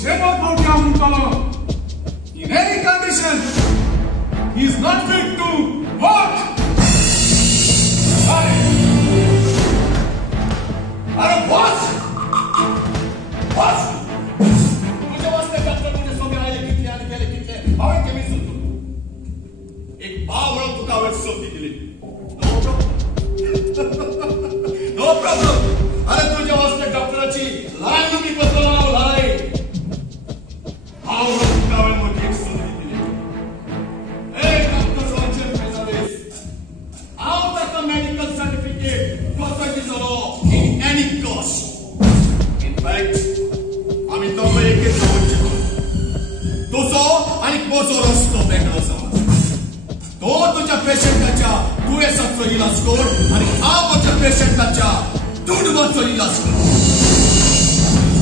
Shema Bhotya Mutala. In any condition, he is not fit to work. अरे boss, boss, मुझे वास्ते doctor मुझे सोमे आले कितले, और क्या मैं सुनतो? एक बावळ तुकावट सोपी दिली. No problem. अरे तुझ्या वास्ते डॉक्टराची लाईन मी बदलणार लाईन. बावळ तुकावट मोठी एक सोपी दिली. Hey, Dr. Roger Fernandez, how does the medical certificate protect the law in any cost? In fact, आम्ही दोघं एकच समजतो. तुझो आणि पोचो रस्तो वेगळो समज. तो तुझ्या पेशंटाच्या दुयेसाचो इलाज कर आणि हांव म्हज्या पेशंटाच्या दुडवाचो इलाज कर.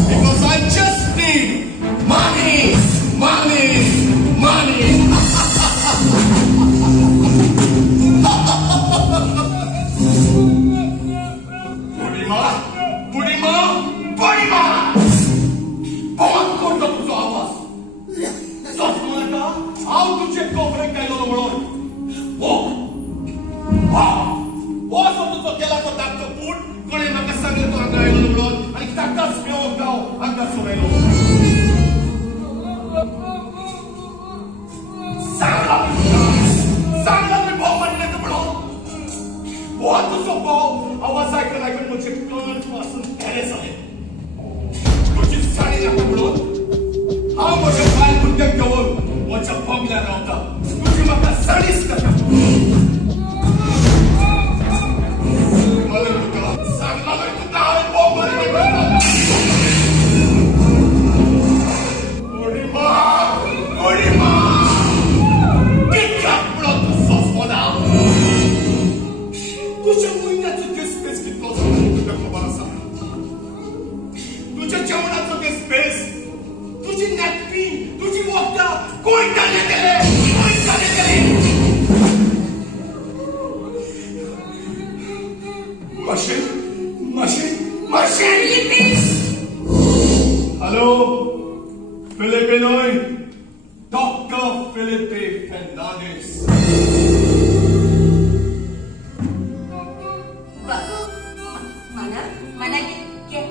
Because I just need money, money, money. बुढ़ीमा, बुढ़ीमा, बहुत कोणता तुझा आवाज. सपनाटा, हांव तुझे कोपऱ्याक गेलो म्हणून. वो असो तुजो केला तो धाकटो पूत कोणें म्हाका सांगलें तो हांगा आयलो म्हणून आनी ताकाच मेळोवंक गांव हांगा सोरयलो. सांगला मी भाव म्हणले तो म्हणून. वो तुजो भाव आवाज आयकून म्हजे कान पासून भेरे जाले. तुजी साडी नाका म्हणून हांव म्हज्या बायल भुरग्याक घेवन म्हज्या बंगल्यार रावता. तुजी म्हाका साडीच नाका. Hello, Filipinoy, Dr. Felipe Fernandez. Mana ke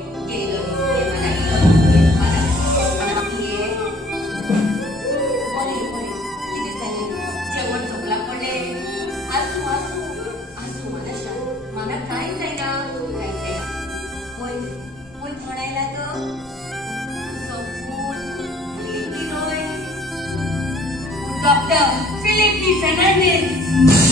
lo mana ye ore kiti sani जेवण झोपला पडले आसू mana काय जायना होय म्हणायला तो Dr. Felipe Fernandez.